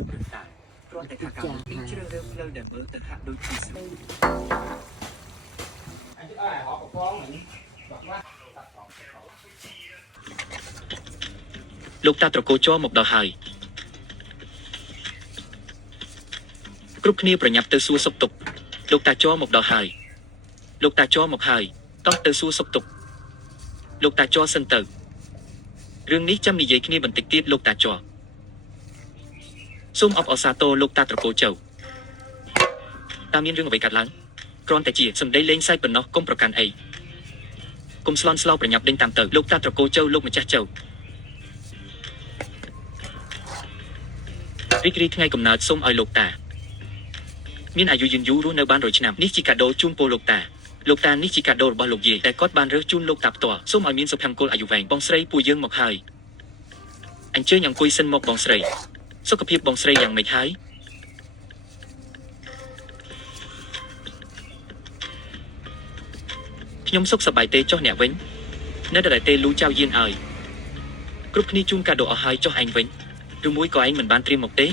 ជំរឿនតែគ្រាន់តែថាការមានជ្រើសរើសផ្លូវដែលមើលទៅហាក់ដូចជាស្រួលលោកតាត្រកូលចរមកដល់ហើយគ្រប់គ្នាប្រញាប់ទៅសួរសុខទុក្ខលោកតាចរមកដល់ហើយលោកតាចរមកហើយតោះទៅសួរសុខទុក្ខលោកតាចរសិនទៅរឿងនេះចាំនិយាយគ្នាបន្តិចទៀតលោកតាចរសូមអបអរសាទរលោកតាត្រកូលចៅតាមានរឿងអ្វីកើតឡើងគ្រាន់តែជាសម្ដីលេងសើចប៉ុណ្ណោះកុំប្រកាន់អីកុំស្លន់ស្លោប្រញាប់ដេញតាមទៅលោកតាត្រកូលចៅលោកម្ចាស់ចៅរីករាយថ្ងៃកំណើតសូមឲ្យលោកតាមានអាយុយឺនយូររស់នៅបាន100ឆ្នាំនេះជាកាដូជូនពរលោកតានេះជាកាដូរបស់លោកយាយតែគាត់បានរើសជូនលោកតាផ្ទាល់សូមឲ្យមានសុភមង្គលអាយុវែងបងស្រីពួកយើងមកហើយអញ្ជើញអង្គុយសិនមកបងស្រីសុខភាពបងស្រីយ៉ាងម៉េចហើយខ្ញុំសុខសប្បាយទេចុះអ្នកវិញនៅតែទេលូចៅយានឲ្យគ្រប់គ្នាជូនកាដូអស់ហើយចុះឯងវិញឬមួយក៏ឯងមិនបានត្រៀមមកទេ